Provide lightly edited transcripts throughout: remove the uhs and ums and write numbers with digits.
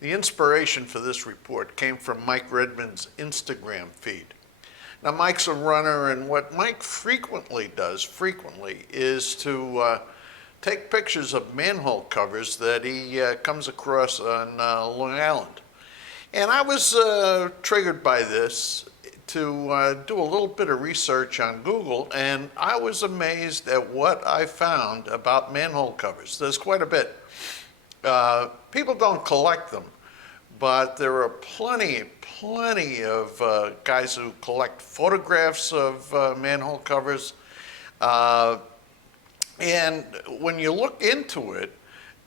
The inspiration for this report came from Mike Redmond's Instagram feed. Now, Mike's a runner, and what Mike frequently does is to take pictures of manhole covers that he comes across on Long Island. And I was triggered by this to do a little bit of research on Google, and I was amazed at what I found about manhole covers. There's quite a bit. People don't collect them, but there are plenty of guys who collect photographs of manhole covers. And when you look into it,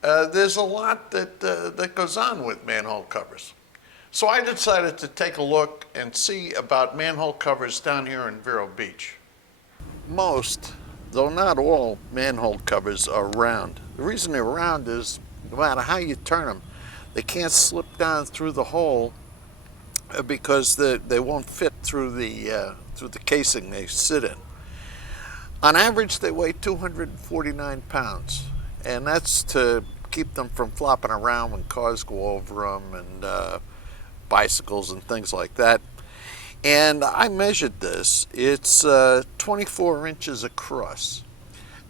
there's a lot that goes on with manhole covers. So I decided to take a look and see about manhole covers down here in Vero Beach. Most, though not all, manhole covers are round. The reason they're round is no matter how you turn them, they can't slip down through the hole because they won't fit through the casing they sit in. On average, they weigh 249 pounds, and that's to keep them from flopping around when cars go over them and bicycles and things like that. And I measured this. It's 24 inches across.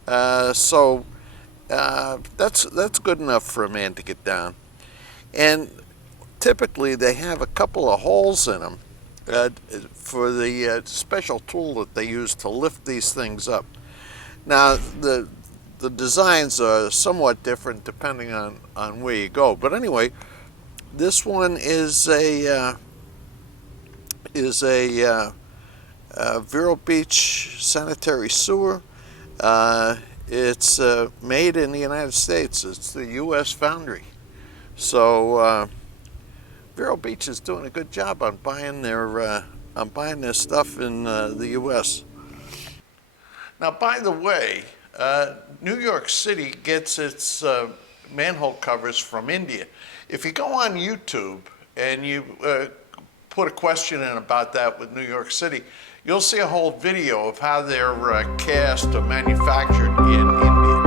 So that's good enough for a man to get down. And typically they have a couple of holes in them for the special tool that they use to lift these things up. Now the designs are somewhat different depending on where you go. But anyway, this one is a Vero Beach sanitary sewer. It's made in the United States. It's the U.S. foundry. So Vero Beach is doing a good job on buying their stuff in the U.S. Now, by the way, New York City gets its manhole covers from India. If you go on YouTube and you put a question in about that with New York City, you'll see a whole video of how they're cast or manufactured in India.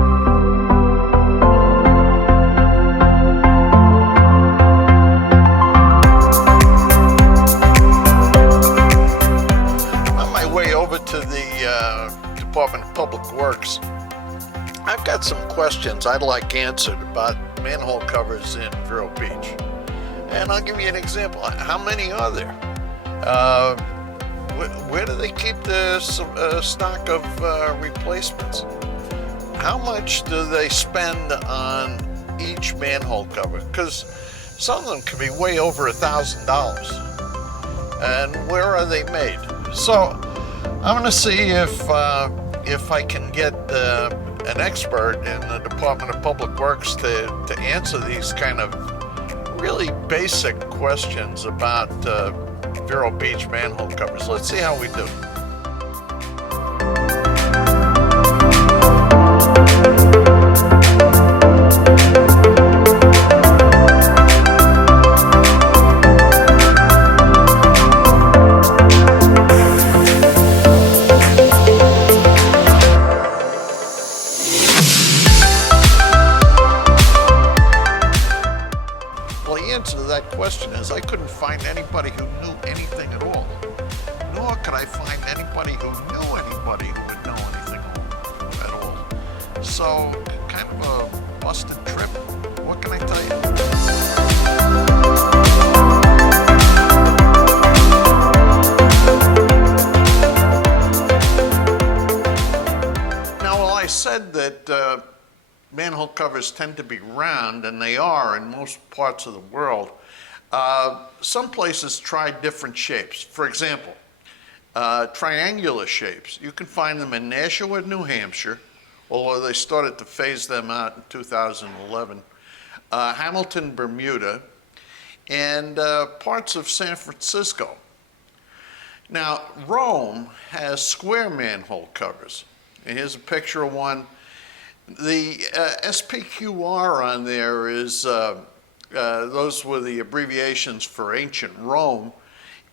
On my way over to the Department of Public Works, I've got some questions I'd like answered about manhole covers in Vero Beach. And I'll give you an example. How many are there? Where do they keep the stock of replacements? How much do they spend on each manhole cover? Because some of them can be way over $1,000. And where are they made? So I'm going to see if I can get an expert in the Department of Public Works to answer these kind of really basic questions about Vero Beach manhole covers. Let's see how we do. Answer to that question is I couldn't find anybody who knew anything at all, nor could I find anybody who knew anybody who would know anything at all. So kind of a busted trip. What can I tell you? Now, while I said that manhole covers tend to be round, and they are in most parts of the world, some places try different shapes. For example, triangular shapes. You can find them in Nashua, New Hampshire, although they started to phase them out in 2011, Hamilton, Bermuda, and parts of San Francisco. Now, Rome has square manhole covers. And here's a picture of one. The SPQR on there is, those were the abbreviations for ancient Rome,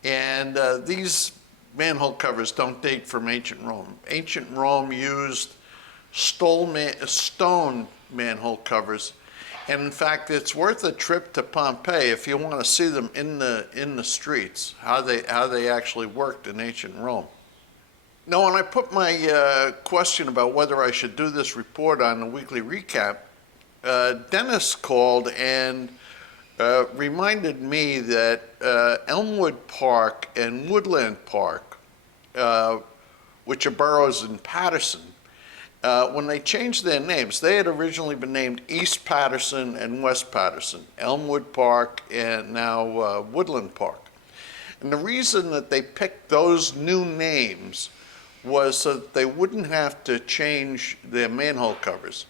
and these manhole covers don't date from ancient Rome. Ancient Rome used stone manhole covers, And in fact, it's worth a trip to Pompeii if you want to see them in the streets, how they actually worked in ancient Rome. Now, when I put my question about whether I should do this report on the weekly recap, Dennis called and reminded me that Elmwood Park and Woodland Park, which are boroughs in Patterson, when they changed their names, they had originally been named East Patterson and West Patterson, Elmwood Park and now Woodland Park. And the reason that they picked those new names was so that they wouldn't have to change their manhole covers.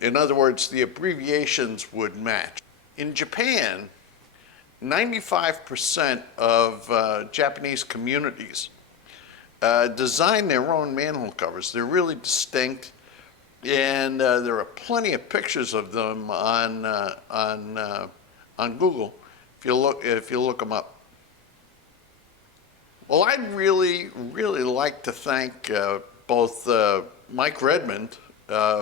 In other words, the abbreviations would match. In Japan, 95% of Japanese communities design their own manhole covers. They're really distinct, and there are plenty of pictures of them on Google if you look them up. Well, I'd really like to thank both Mike Redmond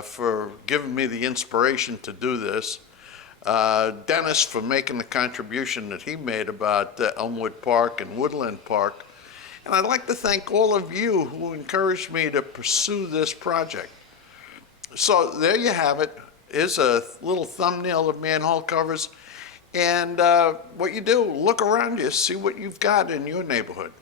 for giving me the inspiration to do this, Dennis for making the contribution that he made about Elmwood Park and Woodland Park, and I'd like to thank all of you who encouraged me to pursue this project. So there you have it. Here's a little thumbnail of manhole covers, and what you do, look around you, see what you've got in your neighborhood.